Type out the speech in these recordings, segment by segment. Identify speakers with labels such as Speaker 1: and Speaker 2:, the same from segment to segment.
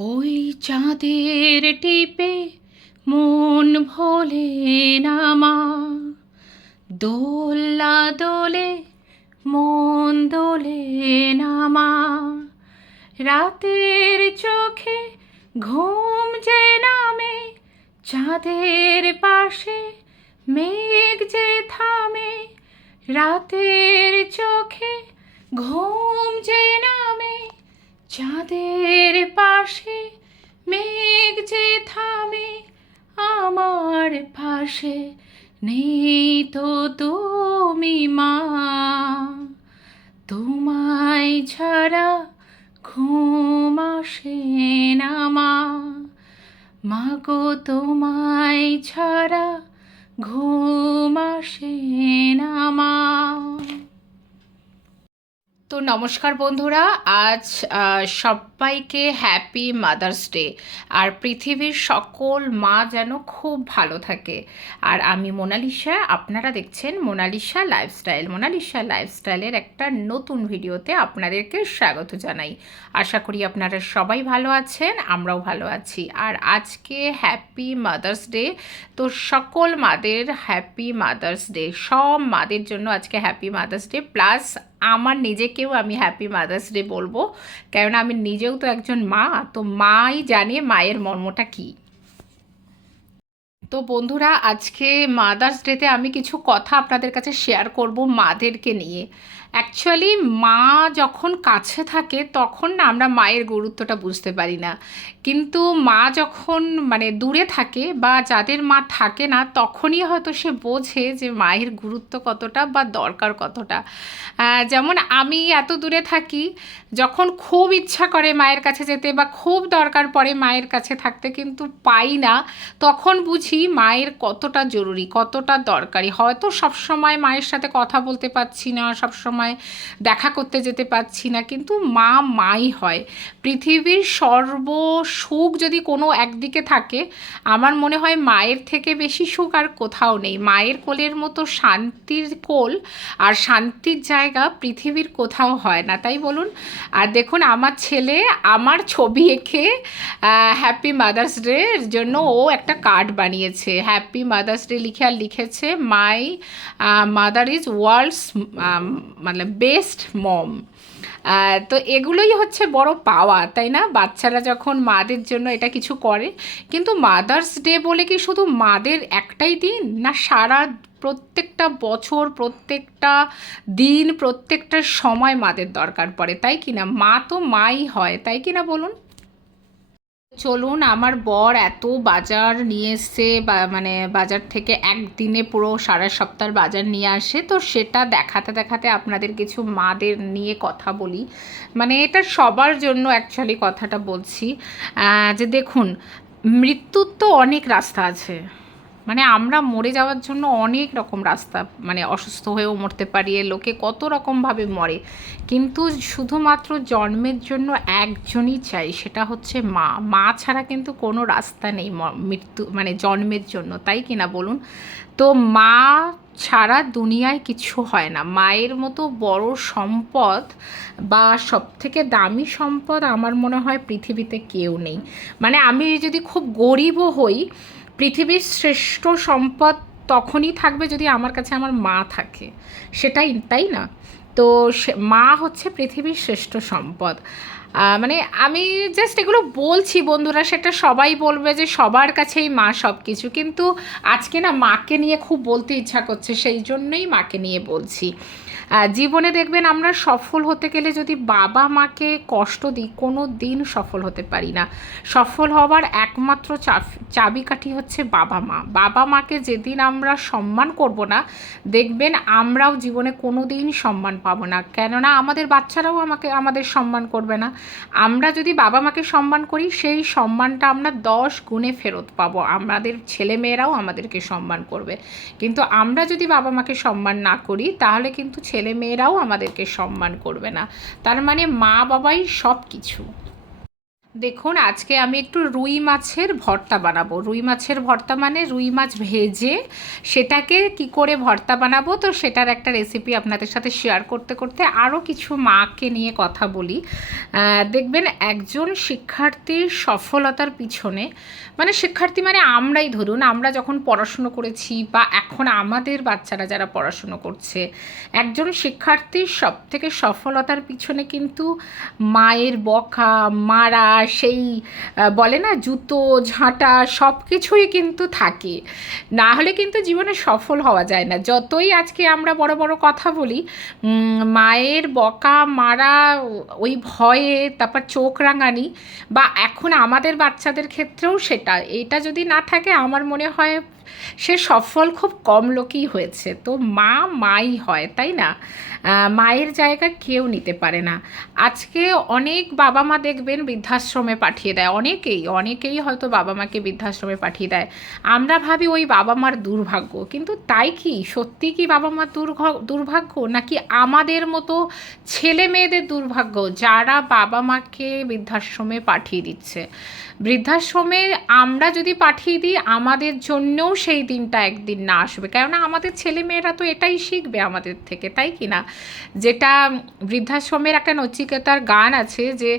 Speaker 1: ওই চাঁদের টিপে মন ভোলে নামা দোল্লা দোলে, মন দোলে নামা রাতের চোখে ঘুম যে নামে, চাঁদের পাশে মেঘ যে থামে, রাতের চোখে ঘুম যে নামে চাঁদের পাশে মেঘ যে থামে আমার পাশে, নেই তো তুমি মা। তোমায় ছাড়া ঘুম আসে না মা। মাগো, তোমায় ছাড়া ঘুম আসে তো নমস্কার বন্ধুরা, আজ সবাইকে হ্যাপি মাদার্স ডে আর পৃথিবীর সকল মা যেন খুব ভালো থাকে। আর আমি মোনালিসা, আপনারা দেখছেন মোনালিসা লাইফস্টাইল মোনালিসা লাইফস্টাইলের একটা নতুন ভিডিওতে আপনাদেরকে স্বাগত জানাই। আশা করি আপনারা সবাই ভালো আছেন, আমরাও ভালো আছি। আর আজকে হ্যাপি মাদার্স ডে তো সকল মাদের হ্যাপি মাদার্স ডে সব মাদের জন্য আজকে হ্যাপি মাদার্স ডে প্লাস আমার নিজেকেও আমি হ্যাপি মাদার্স ডে বলব। কেননা আমি নিজেও তো একজন মা, তো মাই জানে মায়ের মর্মটা কী। তো বন্ধুরা, আজকে মাদার্স ডেতে আমি কিছু কথা আপনাদের কাছে শেয়ার করব মাদেরকে নিয়ে। অ্যাকচুয়ালি মা যখন কাছে থাকে, তখন না আমরা মায়ের গুরুত্বটা বুঝতে পারি না। কিন্তু মা যখন মানে দূরে থাকে বা যাদের মা থাকে না, তখনই হয়তো সে বোঝে যে মায়ের গুরুত্ব কতটা বা দরকার কতটা। যেমন আমি এত দূরে থাকি, যখন খুব ইচ্ছা করে মায়ের কাছে যেতে বা খুব দরকার পড়ে মায়ের কাছে থাকতে কিন্তু পাই না, তখন বুঝি মায়ের কতটা জরুরি, কতটা দরকারি। হয়তো সবসময় মায়ের সাথে কথা বলতে পারছি না, সবসময় দেখা করতে যেতে পারছি না, কিন্তু মা মাই হয়। পৃথিবীর সর্ব সুখ যদি কোনো একদিকে থাকে, আমার মনে হয় মায়ের থেকে বেশি সুখ আর কোথাও নেই। মায়ের কোলের মতো শান্তির কোল আর শান্তির জায়গা পৃথিবীর কোথাও হয় না। তাই বলুন, আর দেখুন আমার ছেলে আমার ছবি এঁকে হ্যাপি মাদার্স ডের জন্য ও একটা কার্ড বানিয়েছে হ্যাপি মাদার্স ডে লিখে আর লিখেছে মাই মাদার ইজ ওয়ার্ল্ডস মানে বেস্ট মম তো এগুলোই হচ্ছে বড় পাওয়া, তাই না? বাচ্চারা যখন মাদের জন্য এটা কিছু করে, কিন্তু মাদার্স ডে বলে কি শুধু মাদের একটাই দিন? না, সারা প্রত্যেকটা বছর, প্রত্যেকটা দিন, প্রত্যেকটা সময় মাদের দরকার পড়ে, তাই কি না? মা তো মাই হয়, তাই কি না বলুন? চলুন, আমার বর এত বাজার নিয়ে এসছে মানে বাজার থেকে একদিনে পুরো সারা সপ্তাহ বাজার নিয়ে আসে, তো সেটা দেখাতে দেখাতে আপনাদের কিছু মাদের নিয়ে কথা বলি। মানে এটা সবার জন্য অ্যাকচুয়ালি কথাটা বলছি। যে দেখুন, মৃত্যুর তো অনেক রাস্তা আছে। মানে আমরা মরে যাওয়ার জন্য অনেক রকম রাস্তা মানে অসুস্থ হয়েও মরতে পারি লোকে কত রকমভাবে মরে। কিন্তু শুধুমাত্র জন্মের জন্য একজনই চাই, সেটা হচ্ছে মা। মা ছাড়া কিন্তু কোনো রাস্তা নেই মৃত্যু মানে জন্মের জন্য, তাই কি না বলুন? তো মা ছাড়া দুনিয়ায় কিছু হয় না। মায়ের মতো বড় সম্পদ বা সবথেকে দামি সম্পদ আমার মনে হয় পৃথিবীতে কেউ নেই। মানে আমি যদি খুব গরিবও হই পৃথিবীর শ্রেষ্ঠ সম্পদ তখনই থাকবে যদি আমার কাছে আমার মা থাকে। সেটাই, তাই না? তো মা হচ্ছে পৃথিবীর শ্রেষ্ঠ সম্পদ। মানে আমি জাস্ট এগুলো বলছি বন্ধুরা, সেটা সবাই বলবে যে সবার কাছেই মা সব কিছু কিন্তু আজকে না মাকে নিয়ে খুব বলতে ইচ্ছা করছে, সেই জন্যই মাকে নিয়ে বলছি। জীবনে দেখবেন আমরা সফল হতে গেলে যদি বাবা মাকে কষ্ট দিই, কোনো দিন সফল হতে পারি না। সফল হবার একমাত্র চাবিকাঠি হচ্ছে বাবা মা। বাবা মাকে যেদিন আমরা সম্মান করব না, দেখবেন আমরাও জীবনে কোনো দিন সম্মান পাবো না। কেননা আমাদের বাচ্চারাও আমাকে, আমাদের সম্মান করবে না। আমরা যদি বাবা মাকে সম্মান করি, সেই সম্মানটা আমরা দশ গুণে ফেরত পাবো। আমাদের ছেলেমেয়েরাও আমাদেরকে সম্মান করবে। কিন্তু আমরা যদি বাবা মাকে সম্মান না করি, তাহলে কিন্তু ছেলে মেয়েরাও আমাদেরকে সম্মান করবে না। তার মানে মা বাবাই সব কিছু দেখুন, আজকে আমি একটু রুই মাছের ভর্তা বানাবো। রুই মাছের ভর্তা মানে রুই মাছ ভেজে সেটাকে কি করে ভর্তা বানাবো? তো সেটার একটা রেসিপি আপনাদের সাথে শেয়ার করতে করতে আরও কিছু মাকে নিয়ে কথা বলি। দেখবেন, একজন শিক্ষার্থীর সফলতার পিছনে মানে শিক্ষার্থী মানে আমরাই ধরুন, আমরা যখন পড়াশুনো করেছি বা এখন আমাদের বাচ্চারা যারা পড়াশুনো করছে, একজন শিক্ষার্থীর সব থেকে সফলতার পিছনে কিন্তু মায়ের বকা, মারা সেই বলে না জুতো, ঝাঁটা সব কিছুই কিন্তু থাকে। না হলে কিন্তু জীবনে সফল হওয়া যায় না। যতই আজকে আমরা বড় বড় কথা বলি মায়ের বকা মারা, ওই ভয়ে, তারপর চোখ রাঙানি, বা এখন আমাদের বাচ্চাদের ক্ষেত্রেও সেটা। এটা যদি না থাকে, আমার মনে হয় সে সফল খুব কম লোকই হয়েছে। তো মা মাই হয়, তাই না? মায়ের জায়গা কেউ নিতে পারে না। আজকে অনেক বাবা মা দেখবেন বৃদ্ধাশ্রমে পাঠিয়ে দেয়। অনেকেই অনেকেই হয়তো বাবা মাকে বৃদ্ধাশ্রমে পাঠিয়ে দেয়। আমরা ভাবি ওই বাবা মার দুর্ভাগ্য। কিন্তু তাই কি? সত্যি কি বাবা মার দুর্ঘ- দুর্ভাগ্য? নাকি আমাদের মতো ছেলে মেয়েদের দুর্ভাগ্য? যারা বাবা মাকে বৃদ্ধাশ্রমে পাঠিয়ে দিচ্ছে। বৃদ্ধাশ্রমে আমরা যদি পাঠিয়ে দিই, আমাদের জন্যও সেই দিনটা একদিন না আসবে। কেননা আমাদের ছেলে মেয়েরা তো এটাই শিখবে আমাদের থেকে, তাই কি না? যেটা বৃদ্ধাশ্রমের একটা নচিকেতার গান আছে যে,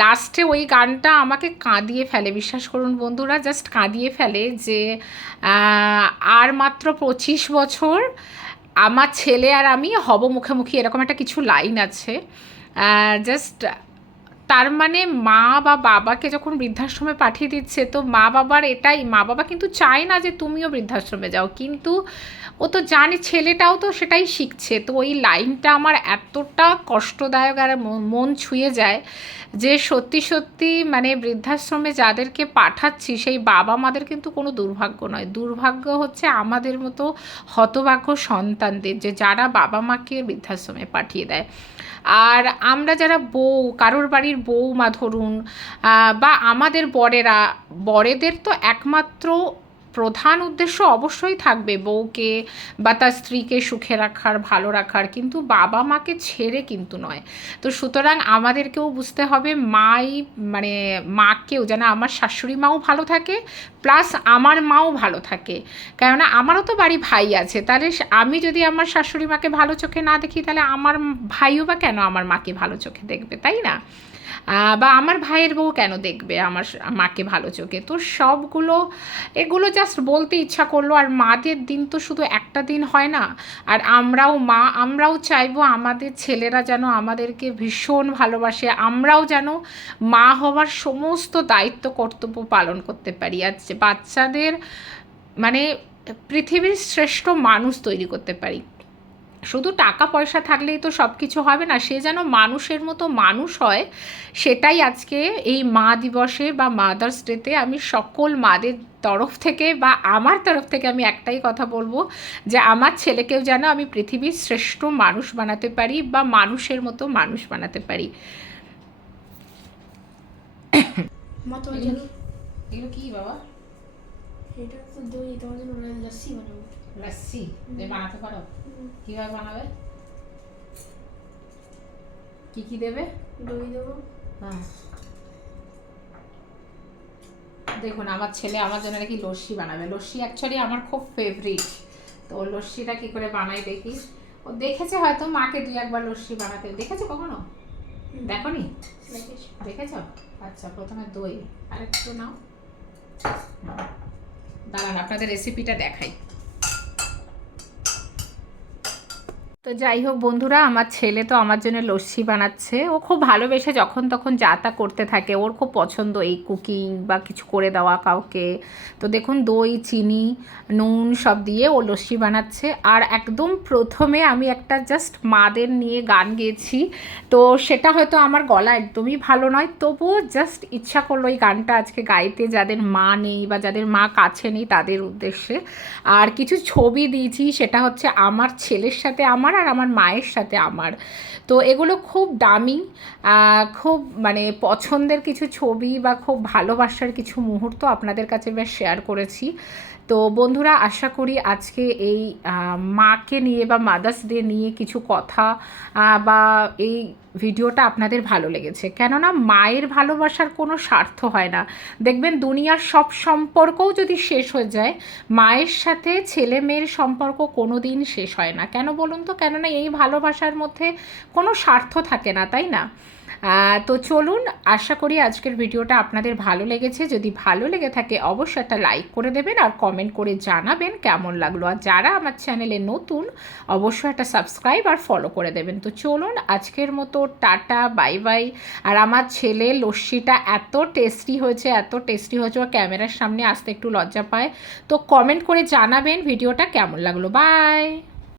Speaker 1: লাস্টে ওই গানটা আমাকে কাঁদিয়ে ফেলে। বিশ্বাস করুন বন্ধুরা, জাস্ট কাঁদিয়ে ফেলে যে আর মাত্র পঁচিশ বছর আমার ছেলে আর আমি হব মুখোমুখি এরকম একটা কিছু লাইন আছে। জাস্ট তার মানে মা বা বাবাকে যখন বৃদ্ধাশ্রমে পাঠিয়ে দিচ্ছে, তো মা বাবার এটাই, মা বাবা কিন্তু চায় না যে তুমিও বৃদ্ধাশ্রমে যাও। কিন্তু ও তো জানে, ছেলেটাও তো সেটাই শিখছে। তো ওই লাইনটা আমার এতটা কষ্টদায়ক আর মন- ছুঁয়ে যায় যে সত্যি সত্যি মানে বৃদ্ধাশ্রমে যাদেরকে পাঠাচ্ছি, সেই বাবা মাদের কিন্তু কোনো দুর্ভাগ্য নয়। দুর্ভাগ্য হচ্ছে আমাদের মতো হতভাগ্য সন্তানদের যে যারা বাবা মাকে বৃদ্ধাশ্রমে পাঠিয়ে দেয়। আর আমরা যারা বউ, কারোর বাড়ির বউমা ধরুন বা আমাদের বরেরা বরেদের তো একমাত্র প্রধান উদ্দেশ্য অবশ্যই থাকবে বউকে বা তার স্ত্রীকে সুখে রাখার, ভালো রাখার। কিন্তু বাবা মাকে ছেড়ে কিন্তু নয়। তো সুতরাং আমাদেরকেও বুঝতে হবে মাই মানে মাকেও যেন আমার শাশুড়ি মাও ভালো থাকে, প্লাস আমার মাও ভালো থাকে। কেননা আমারও তো বাড়ি ভাই আছে। তাহলে আমি যদি আমার শাশুড়ি মাকে ভালো চোখে না দেখি, তাহলে আমার ভাইও বা কেন আমার মাকে ভালো চোখে দেখবে? তাই না? বা আমার ভাইয়ের বউ কেন দেখবে আমার মাকে ভালো চোখে? তো সবগুলো, এগুলো জাস্ট বলতে ইচ্ছা করল, আর মাদের দিন তো শুধু একটা দিন হয় না, আর আমরাও মা, আমরাও চাইব আমাদের ছেলেরা যেন আমাদেরকে ভীষণ ভালোবাসে, আমরাও যেন মা হওয়ার সমস্ত দায়িত্ব, কর্তব্য পালন করতে পারি। আর বাচ্চাদের মানে পৃথিবীর শ্রেষ্ঠ মানুষ তৈরি করতে পারি। শুধু টাকা পয়সা থাকলেই তো সব কিছু হবে না সে যেন মানুষের মতো মানুষ হয় সেটাই আজকে এই মা দিবসে বা মাদার্স ডেতে আমি সকল মাদের তরফ থেকে বা আমার তরফ থেকে আমি একটাই কথা বলব যে আমার ছেলেকেও যেন আমি পৃথিবীর শ্রেষ্ঠ মানুষ বানাতে পারি বা মানুষের মতো মানুষ বানাতে পারি। এগুলো কি বাবা?
Speaker 2: এটা তো দই তোমার জন্য লস্যি বানাবো।
Speaker 1: লাসি বানাতে পারো কীভাবে বানাবে? কি কি দেবে?
Speaker 2: দই দেবো।
Speaker 1: হ্যাঁ। দেখুন আমার ছেলে আমার জন্য নাকি লস্যি বানাবে। লস্যি অ্যাকচুয়ালি আমার খুব ফেভারিট তো ও লস্যিটা কি করে বানাই দেখি। ও দেখেছে হয়তো মাকে দুই একবার লস্যি বানাতে। দেখেছে কখনো? দেখনি?
Speaker 2: দেখেছ।
Speaker 1: আচ্ছা প্রথমে দই। আর একটু নাও। দাঁড়ান আপনাদের রেসিপিটা দেখাই। তো যাই হোক বন্ধুরা, আমার ছেলে তো আমার জন্য লস্যি বানাচ্ছে। ও খুব ভালোবেসে যখন তখন যা তা করতে থাকে। ওর খুব পছন্দ এই কুকিং বা কিছু করে দেওয়া কাউকে। তো দেখুন, দই, চিনি, নুন সব দিয়ে ও লস্যি বানাচ্ছে। আর একদম প্রথমে আমি একটা জাস্ট মাদের নিয়ে গান গেয়েছি। তো সেটা হয়তো আমার গলা একদমই ভালো নয়। তবুও জাস্ট ইচ্ছা করল এই গানটা আজকে গাইতে। যাদের মা নেই বা যাদের মা কাছে নেই তাদের উদ্দেশ্যে। আর কিছু ছবি দিয়েছি, সেটা হচ্ছে আমার ছেলের সাথে আমার আর আমার মায়ের সাথে আমার। তো এগুলো খুব দামি খুব মানে পছন্দের কিছু ছবি বা খুব ভালোবাসার কিছু মুহূর্ত আপনাদের কাছে বেশ শেয়ার করেছি। তো বন্ধুরা, আশা করি আজকে এই মাকে নিয়ে বা মাদার্স ডে নিয়ে কিছু কথা বা এই ভিডিওটা আপনাদের ভালো লেগেছে। কেননা মায়ের ভালোবাসার কোনো স্বার্থ হয় না। দেখবেন দুনিয়ার সব সম্পর্কও যদি শেষ হয়ে যায়, মায়ের সাথে ছেলে মেয়ের সম্পর্ক কোনো দিন শেষ হয় না। কেন বলুন তো? কেননা এই ভালোবাসার মধ্যে কোনো স্বার্থ থাকে না, তাই না? তো চলুন, আশা করি আজকের ভিডিওটা আপনাদের ভালো লেগেছে। যদি ভালো লেগে থাকে, অবশ্যই একটা লাইক করে দেবেন আর কমেন্ট করে জানাবেন কেমন লাগল। আর যারা আমার চ্যানেলে নতুন, অবশ্যই একটা সাবস্ক্রাইব আর ফলো করে দেবেন। তো চলুন, আজকের মতো টাটা, বাই বাই। আর আমার ছেলে লস্যিটা এত টেস্টি হয়েছে, এত টেস্টি হয়েছে, ও ক্যামেরার সামনে আসতে একটু লজ্জা পায়। তো কমেন্ট করে জানাবেন ভিডিওটা কেমন লাগল। বাই!